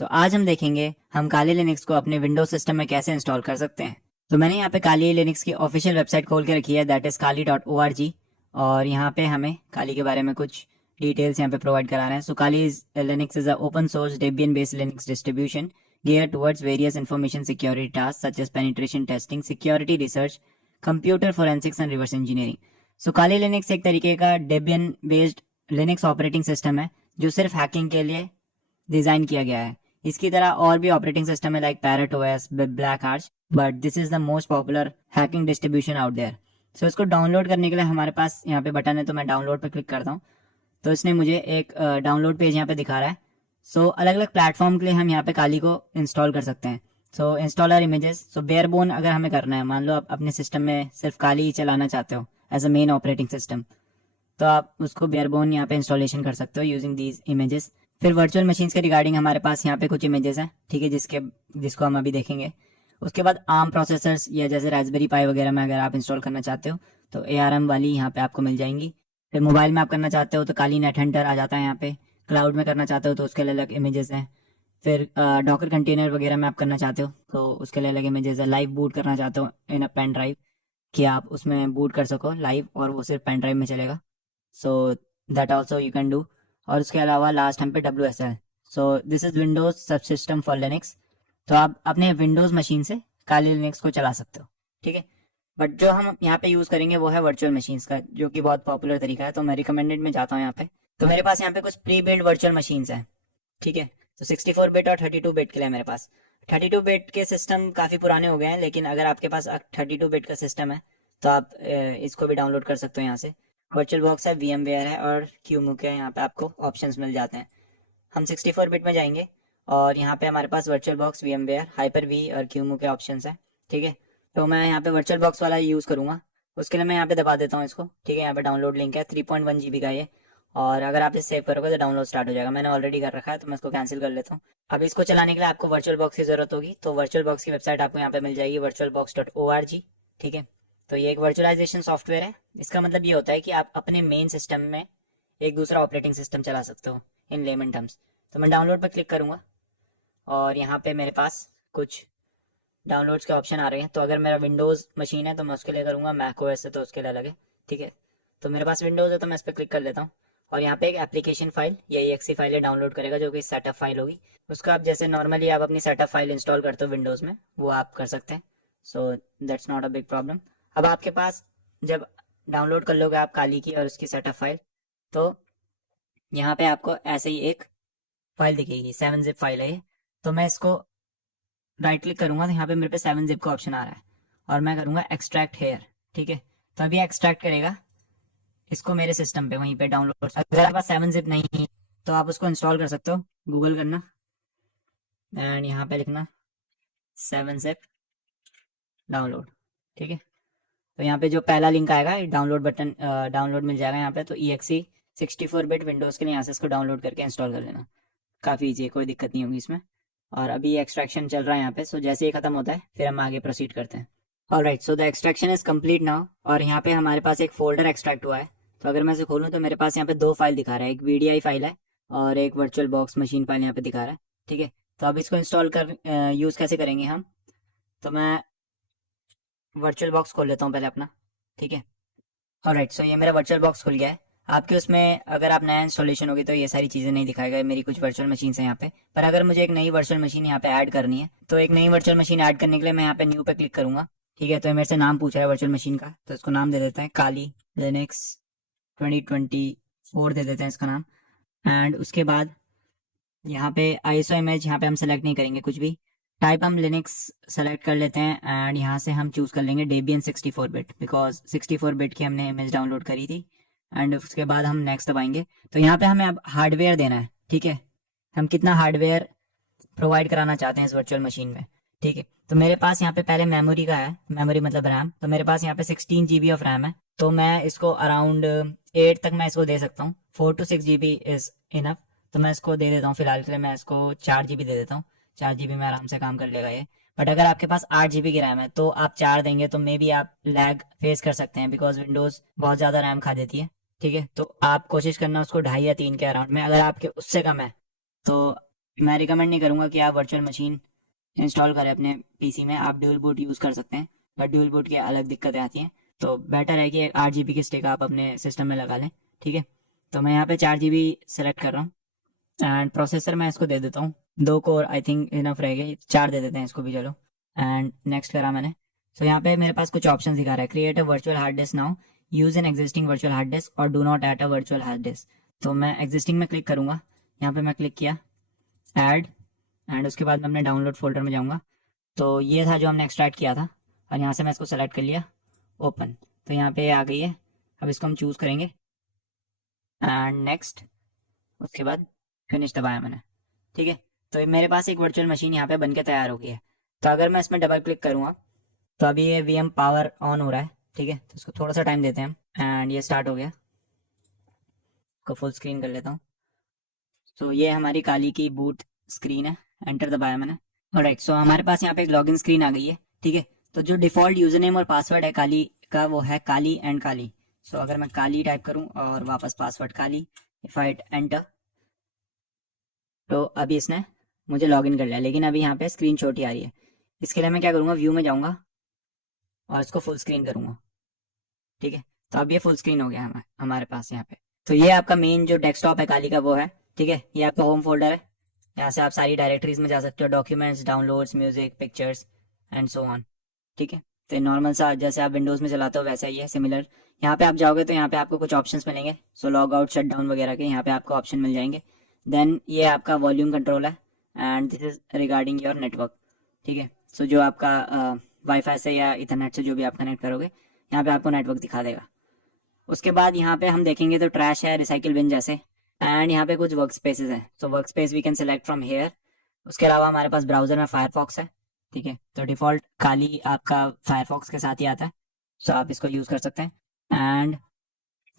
सो आज हम देखेंगे हम काली लिनक्स को अपने विंडोज सिस्टम में कैसे इंस्टॉल कर सकते हैं। तो मैंने यहाँ पे काली लिनक्स की ऑफिशियल वेबसाइट खोल के रखी है, दैट इज kali.org। और यहाँ पे हमें काली के बारे में कुछ डिटेल्स यहाँ पे प्रोवाइड करा रहे हैं। So Kali Linux is a open source Debian based Linux distribution geared towards various information security tasks such as penetration testing, security research, computer forensics and reverse engineering। So Kali Linux एक तरीके का Debian based Linux operating system है जो सिर्फ hacking के लिए design किया गया है। इसकी तरह और भी ऑपरेटिंग सिस्टम है like parrot OS, black arch, but this is the most popular hacking distribution out there. So इसको डाउनलोड करने के लिए हमारे पास यहाँ पे बटन है, तो मैं डाउनलोड पे क्लिक करता हूँ। तो इसने मुझे एक डाउनलोड पेज यहाँ पे दिखा रहा है। सो अलग अलग प्लेटफॉर्म के लिए हम यहाँ पे काली को इंस्टॉल कर सकते हैं। सो इंस्टॉलर इमेजेस, सो बेयर बोन अगर हमें करना है, मान लो आप अपने सिस्टम में सिर्फ काली ही चलाना चाहते हो as a main operating system, तो आप उसको बेयर बोन यहाँ पे इंस्टॉलेशन कर सकते हो यूजिंग दीज इमेजेस। फिर वर्चुअल मशीन्स के रिगार्डिंग हमारे पास यहाँ पे कुछ इमेजेस हैं, ठीक है, जिसको हम अभी देखेंगे। उसके बाद आर्म प्रोसेसर्स या जैसे रास्पबेरी पाई वगैरह में अगर आप इंस्टॉल करना चाहते हो तो ARM वाली यहाँ पे आपको मिल जाएंगी। फिर मोबाइल में आप करना चाहते हो तो काली नेट हंटर आ जाता है यहाँ पे। क्लाउड में करना चाहते हो तो उसके लिए अलग इमेजेस हैं। फिर डॉकर कंटेनर वगैरह में आप करना चाहते हो तो उसके लिए अलग इमेजेस है। लाइव बूट करना चाहते हो इन अ पेन ड्राइव, कि आप उसमें बूट कर सको लाइव और वो सिर्फ पेन ड्राइव में चलेगा। So that also you can do. और उसके अलावा लास्ट हम पे WSL, so this is Windows सब सिस्टम फॉर लिनक्स। तो आप अपने विंडोज मशीन से काली लिनक्स को चला सकते हो, ठीक है। बट जो हम यहाँ पे यूज करेंगे वो है वर्चुअल मशीन्स का, जो कि बहुत पॉपुलर तरीका है। तो मैं रिकमेंडेड में जाता हूँ यहाँ पे। तो मेरे पास यहाँ पे कुछ प्री बिल्ड वर्चुअल मशीन्स हैं, ठीक है। तो 64 बिट और 32 बिट के लिए मेरे पास 32 बिट के सिस्टम काफ़ी पुराने हो गए हैं, लेकिन अगर आपके पास 32 बिट का सिस्टम है तो आप इसको भी डाउनलोड कर सकते हो यहाँ से। वर्चुअल बॉक्स है, VMware है और QEMU है, यहाँ पे आपको ऑप्शंस मिल जाते हैं। हम 64 बिट में जाएंगे और यहाँ पे हमारे पास वर्चुअल बॉक्स, VMware, Hyper-V और QEMU के ऑप्शंस हैं, ठीक है। तो मैं यहाँ पे वर्चुअल बॉक्स वाला यूज़ करूँगा। उसके लिए मैं यहाँ पे दबा देता हूँ इसको, ठीक है। यहाँ पे डाउनलोड लिंक है, 3.1 GB का ये। और अगर आप इसे सेव करोगे तो डाउनलोड स्टार्ट हो जाएगा। मैंने ऑलरेडी कर रखा है तो मैं इसको कैंसिल कर लेता हूँ। अब इसको चलाने के लिए आपको वर्चुअल बॉक्स की जरूरत होगी। तो वर्चुअल बॉक्स की वेबसाइट आपको यहाँ पे मिल जाएगी, virtualbox.org, ठीक है। तो ये एक वर्चुअलाइजेशन सॉफ्टवेयर है। इसका मतलब ये होता है कि आप अपने मेन सिस्टम में एक दूसरा ऑपरेटिंग सिस्टम चला सकते हो इन लेमन टर्म्स। तो मैं डाउनलोड पर क्लिक करूँगा और यहाँ पे मेरे पास कुछ डाउनलोड्स के ऑप्शन आ रहे हैं। तो अगर मेरा विंडोज़ मशीन है तो मैं उसके लिए करूँगा, मैक OS है तो उसके लिए अलग है, ठीक है। तो मेरे पास विंडोज़ है तो मैं इस पर क्लिक कर लेता हूँ और यहाँ पे एक एप्लीकेशन फाइल या EXE फाइल है डाउनलोड करेगा, जो कि सेटअप फाइल होगी। उसका आप जैसे नॉर्मली आप अपनी सेटअप फाइल इंस्टॉल करते हो विंडोज़ में, वो आप कर सकते हैं। So that's not a big problem. अब आपके पास जब डाउनलोड कर लोगे आप काली की और उसकी सेटअप फाइल, तो यहाँ पे आपको ऐसे ही एक फाइल दिखेगी, 7-zip फाइल है ये। तो मैं इसको राइट क्लिक करूंगा तो यहाँ पे मेरे पे 7-zip का ऑप्शन आ रहा है और मैं करूंगा एक्सट्रैक्ट हेयर, ठीक है। तो अभी एक्सट्रैक्ट करेगा इसको मेरे सिस्टम पे वहीं पे डाउनलोड। अगर आपके पास 7-zip नहीं है तो आप उसको इंस्टॉल कर सकते हो। गूगल करना एंड यहाँ पे लिखना 7-zip डाउनलोड, ठीक है। तो यहाँ पे जो पहला लिंक आएगा डाउनलोड बटन, डाउनलोड मिल जाएगा यहाँ पे। तो EXE 64 बिट विंडोज़ के लिए यहाँ से इसको डाउनलोड करके इंस्टॉल कर लेना, काफ़ी ईजी है, कोई दिक्कत नहीं होगी इसमें। और अभी एक्सट्रैक्शन चल रहा है यहाँ पे। सो जैसे ही खत्म होता है फिर हम आगे प्रोसीड करते हैं। Alright, so the extraction is complete now. और यहाँ पे हमारे पास एक फोल्डर एक्सट्रैक्ट हुआ है। तो अगर मैं इसे खोलूँ तो मेरे पास यहाँ पे दो फाइल दिखा रहा है, एक VDI फाइल है और एक वर्चुअल बॉक्स मशीन फाइल यहाँ पे दिखा रहा है, ठीक है। तो अब इसको इंस्टॉल कर यूज़ कैसे करेंगे हम, तो मैं वर्चुअल बॉक्स खोल लेता हूँ पहले अपना, ठीक है। ऑलराइट, सो ये मेरा वर्चुअल बॉक्स खुल गया है। आपके उसमें अगर आप नया इंस्टॉलेशन होगी तो ये सारी चीज़ें नहीं दिखाएगा। मेरी कुछ वर्चुअल मशीन है यहाँ पे। पर अगर मुझे एक नई वर्चुअल मशीन यहाँ पे ऐड करनी है तो एक नई वर्चुअल मशीन ऐड करने के लिए मैं यहाँ पे न्यू पे क्लिक करूंगा, ठीक है। तो ये मेरे से नाम पूछ रहा है वर्चुअल मशीन का, तो इसको नाम दे देते हैं काली लिनक्स 2024 दे देते हैं इसका नाम। एंड उसके बाद यहाँ पे ISO इमेज यहाँ पे हम सेलेक्ट नहीं करेंगे कुछ भी। टाइप हम लिनक्स सेलेक्ट कर लेते हैं एंड यहाँ से हम चूज़ कर लेंगे डेबियन 64 बिट, बिकॉज 64 बिट की हमने इमेज डाउनलोड करी थी। एंड उसके बाद हम नेक्स्ट दबाएंगे। तो यहाँ पे हमें अब हार्डवेयर देना है, ठीक है। हम कितना हार्डवेयर प्रोवाइड कराना चाहते हैं इस वर्चुअल मशीन में, ठीक है। तो मेरे पास यहाँ पे पहले मेमोरी का है, मेमोरी मतलब रैम। तो मेरे पास यहाँ पे 16 GB ऑफ रैम है। तो मैं इसको अराउंड 8 तक मैं इसको दे सकता हूँ। 4 to 6 GB इज इनफ। तो मैं इसको दे देता हूँ फिलहाल के लिए, मैं इसको 4 GB दे देता हूँ। 4 GB में आराम से काम कर लेगा ये। बट अगर आपके पास 8 GB की रैम है तो आप 4 देंगे तो मे बी आप लैग फेस कर सकते हैं, बिकॉज विंडोज बहुत ज़्यादा रैम खा देती है, ठीक है। तो आप कोशिश करना उसको 2.5 या 3 के अराउंड में। अगर आपके उससे कम है तो मैं रिकमेंड नहीं करूँगा कि आप वर्चुअल मशीन इंस्टॉल करें अपने पीसी में। आप ड्यूल बूट यूज़ कर सकते हैं, बट ड्यूल बूट की अलग दिक्कतें आती हैं। तो बेटर है कि 8 GB की स्टिक आप अपने सिस्टम में लगा लें, ठीक है। तो मैं यहाँ पे 4 GB सेलेक्ट कर रहा हूँ, एंड प्रोसेसर मैं इसको दे देता हूँ 2 कोर, आई थिंक इनफ रहेगा, 4 दे देते हैं इसको भी, चलो। एंड नेक्स्ट करा मैंने। तो यहाँ पे मेरे पास कुछ ऑप्शन दिखा रहा है, create a virtual hard disk now, use an existing virtual hard disk और do not add a virtual hard disk. तो मैं एग्जिस्टिंग में क्लिक करूंगा, यहाँ पे मैं क्लिक किया ऐड, एंड उसके बाद मैं अपने डाउनलोड फोल्डर में जाऊँगा। तो ये था जो हमने एक्सट्रैक्ट किया था, और यहाँ से मैं इसको सेलेक्ट कर लिया, ओपन। तो यहाँ पे आ गई है, अब इसको हम चूज़ करेंगे एंड नेक्स्ट, उसके बाद फिनिश दबाया मैंने, ठीक है। तो मेरे पास एक वर्चुअल मशीन यहाँ पे बन के तैयार हो गई है। तो अगर मैं इसमें डबल क्लिक करूँगा तो अभी ये VM पावर ऑन हो रहा है, ठीक है। तो इसको थोड़ा सा टाइम देते हैं हम, एंड ये स्टार्ट हो गया। इसको फुल स्क्रीन कर लेता हूँ। तो ये हमारी काली की बूट स्क्रीन है, एंटर दबाया मैंने। ऑलराइट, सो हमारे पास यहाँ पे एक लॉगिन स्क्रीन आ गई है, ठीक है। तो जो डिफॉल्ट यूजर नेम और पासवर्ड है काली का, वो है काली एंड काली। सो अगर मैं काली टाइप करूँ और वापस password Kali, if I enter, तो अभी इसने मुझे लॉगिन कर लिया, लेकिन अभी यहाँ पे स्क्रीन छोटी आ रही है। इसके लिए मैं क्या करूँगा, व्यू में जाऊँगा और इसको फुल स्क्रीन करूँगा, ठीक है। तो अब ये फुल स्क्रीन हो गया हमारे पास यहाँ पे। तो ये आपका मेन जो डेस्कटॉप है काली का, वो है, ठीक है। ये आपका होम फोल्डर है, यहाँ से आप सारी डायरेक्टरीज में जा सकते हो, documents, downloads, music, pictures and so on, ठीक है। तो नॉर्मल सा जैसे आप विंडोज़ में चलाते हो वैसा ही है, सिमिलर। यहाँ पे आप जाओगे तो यहाँ पे आपको कुछ ऑप्शंस मिलेंगे, so log out, shut down वगैरह के यहाँ पे आपको ऑप्शन मिल जाएंगे। देन ये आपका वॉल्यूम कंट्रोल है, and this is regarding your network, ठीक है। सो जो आपका वाईफाई से या इथरनेट से जो भी आप कनेक्ट करोगे, यहाँ पे आपको नेटवर्क दिखा देगा। उसके बाद यहाँ पे हम देखेंगे तो ट्रैश है, रिसाइकिल बिन जैसे, एंड यहाँ पे कुछ वर्क स्पेसेस हैं। So work space we can select from here. उसके अलावा हमारे पास ब्राउजर में फायरफॉक्स है, ठीक है। तो डिफॉल्ट खाली आपका फायरफॉक्स के साथ ही आता है, सो आप इसको यूज़ कर सकते हैं। एंड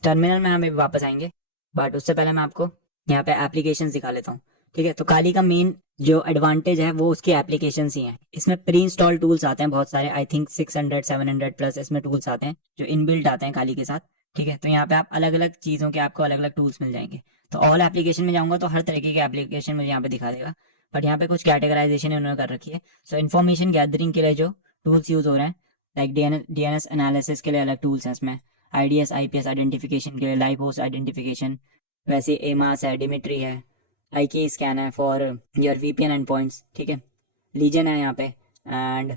टर्मिनल में हम वापस आएंगे, बट उससे पहले मैं आपको यहाँ पे एप्लीकेशन दिखा लेता हूँ, ठीक है। तो खाली का मेन जो एडवांटेज है वो उसकी एप्लीकेशन ही है। इसमें प्री इंस्टॉल टूल्स आते हैं बहुत सारे, आई थिंक 600-700 प्लस इसमें टूल्स आते हैं जो इनबिल्ट आते हैं खाली के साथ, ठीक है। तो यहाँ पे आप अलग अलग चीज़ों के आपको अलग अलग टूल्स मिल जाएंगे। तो ऑल एप्लीकेशन में जाऊँगा तो हर तरीके के एप्लीकेशन मुझे यहाँ पे दिखा देगा, बट यहाँ पे कुछ कैटेगराइजेशन उन्होंने कर रखी है। सो इन्फॉर्मेशन गैदरिंग के लिए जो टूल्स यूज़ हो रहे हैं, लाइक DNS एनालिसिस के लिए अलग टूल्स हैं इसमें, IDS IPS आइडेंटिफिकेशन के लिए, लाइव होस्ट आइडेंटिफिकेशन, वैसे एमास है, डिमिट्री है, IK स्कैन है for your VPN and points, ठीक है, लीजन है यहाँ पे, and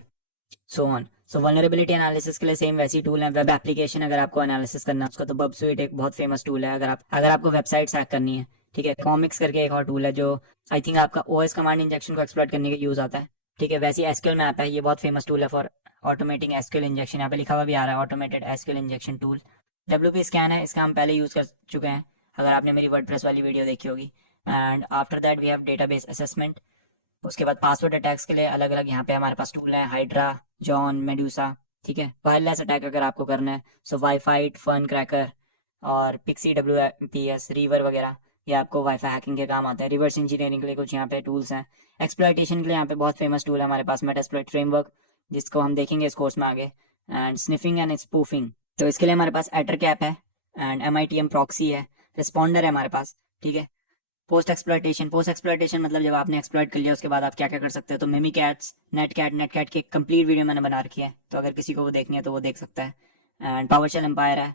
so on. So vulnerability analysis के लिए सेम वैसी टूल है। वेब एप्लीकेशन अगर आपको एनालिसिस करना है उसका, तो बबस्वीट एक बहुत फेमस टूल है अगर आपको वेबसाइट हैक करनी है, ठीक है। कॉमिक्स करके एक और टूल है जो आई थिंक आपका OS कमांड इंजेक्शन को एक्सप्लॉइट करने के यूज आता है, ठीक है। वैसे SQL मैप है, ये बहुत फेमस टूल है फॉर ऑटोमेटिंग SQL इंजेक्शन, यहाँ पे लिखा हुआ भी आ रहा है automated SQL injection tool. WP scan है, इसका हम पहले यूज कर चुके हैं अगर आपने मेरी वर्डप्रेस वाली वीडियो देखी होगी। And after that we have database assessment. उसके बाद पासवर्ड अटैक्स के लिए अलग अलग यहाँ पे हमारे पास टूल है, हाइड्रा, जॉन, मेडूसा, ठीक है। वायरलेस अटैक अगर आपको करना है, सो वाईफाई, फन क्रैकर और पिक्सी WPS, रीवर वगैरह, ये आपको वाईफाई हैकिंग के काम आते हैं। रिवर्स इंजीनियरिंग के लिए कुछ यहाँ पे टूल्स हैं। एक्सप्लॉइटेशन के लिए यहाँ पे बहुत फेमस टूल है हमारे पास, मेटास्प्लॉइट फ्रेमवर्क, जिसको हम देखेंगे इस कोर्स में आगे। एंड स्निफिंग एंड स्पूफिंग, तो इसके लिए हमारे पास एटर कैप है, एंड MITM प्रॉक्सी है, रिस्पॉन्डर है हमारे पास, ठीक है। पोस्ट एक्सप्लॉइटेशन मतलब जब आपने एक्सप्लॉइट कर लिया उसके बाद आप क्या क्या कर सकते हो, तो मिमी कैट्स, नेटकैट की एक कंप्लीट वीडियो मैंने बना रखी है, तो अगर किसी को वो देखनी है तो वो देख सकता है। एंड पावरशेल एम्पायर है,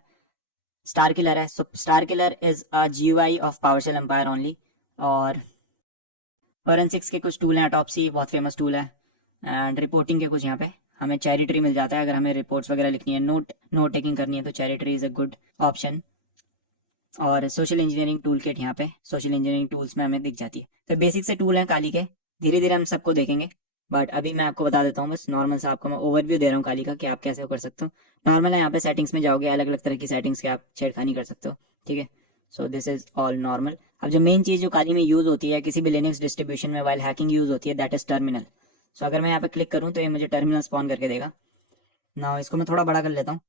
स्टार किलर है। So star killer is a GUI of PowerShell empire only. और फोरेंसिक्स के कुछ टूल हैं, ऑटोप्सी बहुत फेमस टूल है। एंड रिपोर्टिंग के कुछ यहाँ पे हमें चेरी ट्री मिल जाता है, अगर हमें रिपोर्ट्स वगैरह लिखनी है, नोट टेकिंग करनी है, तो cherry tree is a good option. और सोशल इंजीनियरिंग टूल किट यहाँ पे सोशल इंजीनियरिंग टूल्स में हमें दिख जाती है। तो बेसिक से टूल हैं काली के, धीरे धीरे हम सबको देखेंगे, बट अभी मैं आपको बता देता हूँ, बस नॉर्मल सा आपको मैं ओवरव्यू दे रहा हूँ काली का कि आप कैसे कर सकते हो। नॉर्मल है, यहाँ पे सेटिंग्स में जाओगे, अलग अलग तरह की सेटिंग्स के आप छेड़खानी कर सकते हो, ठीक है। So this is all normal. अब जो मेन चीज़ जो काली में यूज़ होती है किसी भी लिनक्स डिस्ट्रीब्यूशन में वाइल हैकिंग यूज़ होती है, दैट इज टर्मिनल। सो अगर मैं यहाँ पे क्लिक करूँ तो ये मुझे टर्मिनल स्पॉन करके देगा ना। इसको मैं थोड़ा बड़ा कर लेता हूँ,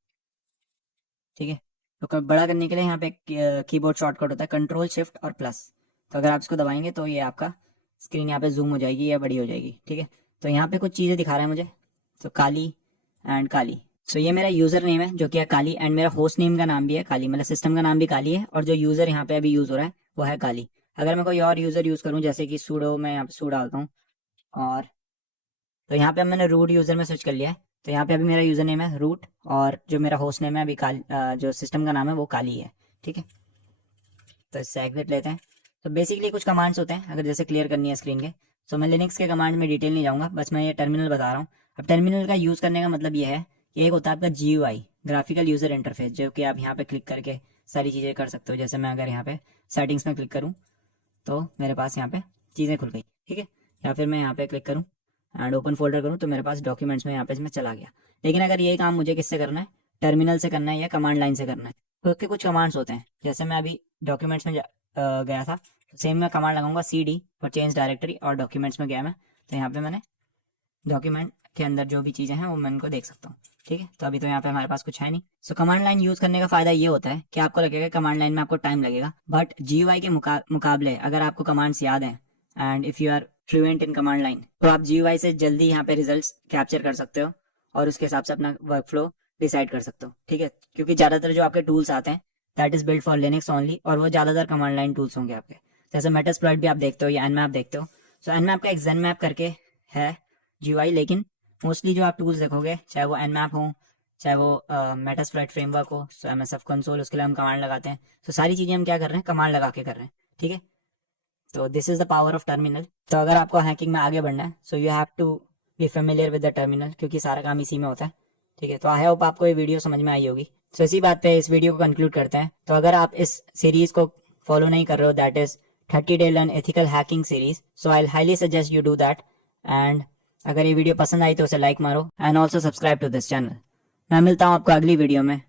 ठीक है। तो बड़ा करने के लिए यहाँ पे कीबोर्ड शॉर्टकट होता है Ctrl+Shift++। तो अगर आप इसको दबाएंगे तो ये आपका स्क्रीन यहाँ पे जूम हो जाएगी या बड़ी हो जाएगी, ठीक है। तो यहाँ पे कुछ चीज़ें दिखा रहा है मुझे, तो काली एंड काली। सो ये मेरा यूज़र नेम है जो कि है काली, एंड मेरा होस्ट नेम का नाम भी है काली, मतलब सिस्टम का नाम भी काली है, और जो यूज़र यहाँ पे अभी यूज़ हो रहा है वो है काली। अगर मैं कोई और यूज़र यूज़ करूँ, जैसे कि सूडो, मैं यहाँ पे सूडो डालता हूँ, और तो यहाँ पे मैंने रूट यूज़र में स्विच कर लिया है। तो यहाँ पे अभी मेरा यूज़र नेम है रूट, और जो मेरा होस्ट नेम है अभी जो सिस्टम का नाम है वो काली है। ठीक है, तो इससे एग्जिट लेते हैं। तो बेसिकली कुछ कमांड्स होते हैं, अगर जैसे क्लियर करनी है स्क्रीन के, तो मैं लिनक्स के कमांड में डिटेल नहीं जाऊँगा, बस मैं ये टर्मिनल बता रहा हूँ। अब टर्मिनल का यूज़ करने का मतलब ये है कि एक होता है आपका GUI, ग्राफिकल यूज़र इंटरफेस, जो कि आप यहाँ पे क्लिक करके सारी चीज़ें कर सकते हो। जैसे मैं अगर यहाँ पे सेटिंग्स में क्लिक करूँ तो मेरे पास यहाँ पे चीज़ें खुल गई। ठीक है, या फिर मैं यहाँ पे क्लिक करूँ एंड ओपन फोल्डर करूँ तो मेरे पास डॉक्यूमेंट्स में यहाँ पे इसमें चला गया। लेकिन अगर ये काम मुझे किससे करना है, टर्मिनल से करना है या कमांड लाइन से करना है, तो उसके कुछ कमांड्स होते हैं। जैसे मैं अभी डॉक्यूमेंट्स में गया था, तो सेम मैं कमांड लगाऊंगा CD फॉर चेंज डायरेक्टरी, और डॉक्यूमेंट्स में गया मैं, तो यहाँ पे मैंने डॉक्यूमेंट के अंदर जो भी चीज़ें हैं वो मैं इनको देख सकता हूँ। ठीक है, तो अभी तो यहाँ पे हमारे पास कुछ है नहीं। सो कमांड लाइन यूज़ करने का फ़ायदा ये होता है कि आपको लगेगा कमांड लाइन में आपको टाइम लगेगा, बट GUI के मुकाबले अगर आपको कमांड्स याद हैं and if you are fluent in command line, तो आप GUI से जल्दी यहाँ पे रिजल्ट्स कैप्चर कर सकते हो और उसके हिसाब से अपना वर्क फ्लो डिसाइड कर सकते हो। ठीक है, क्योंकि ज़्यादातर जो आपके टूल्स आते हैं that is build for Linux only, और वो ज़्यादातर कमांड लाइन टूल्स होंगे आपके। जैसे मेटास्प्लॉइट भी आप देखते हो या nmap देखते हो। सो nmap का एक zenmap करके है GUI, लेकिन मोस्टली जो आप टूल्स देखोगे, चाहे वो nmap हो, चाहे वो मेटास्प्लॉइट फ्रेमवर्क हो, सो MSF कंसोल, उसके लिए हम कमांड लगाते हैं। तो सारी चीज़ें हम क्या कर रहे हैं, कमांड लगा के कर रहे हैं। ठीक है, तो this is the power of terminal. तो अगर आपको हैकिंग में आगे बढ़ना है, so you have to be familiar with the terminal, क्योंकि सारा काम इसी में होता है। ठीक है, तो आई होप आपको ये वीडियो समझ में आई होगी। सो इसी बात पे इस वीडियो को कंक्लूड करते हैं। तो अगर आप इस सीरीज़ को फॉलो नहीं कर रहे हो, that is 30 Day Learn Ethical Hacking series, so I highly suggest you do that. And अगर ये वीडियो पसंद आई तो उसे लाइक मारो and also subscribe to this channel. मैं मिलता हूँ आपको अगली वीडियो में।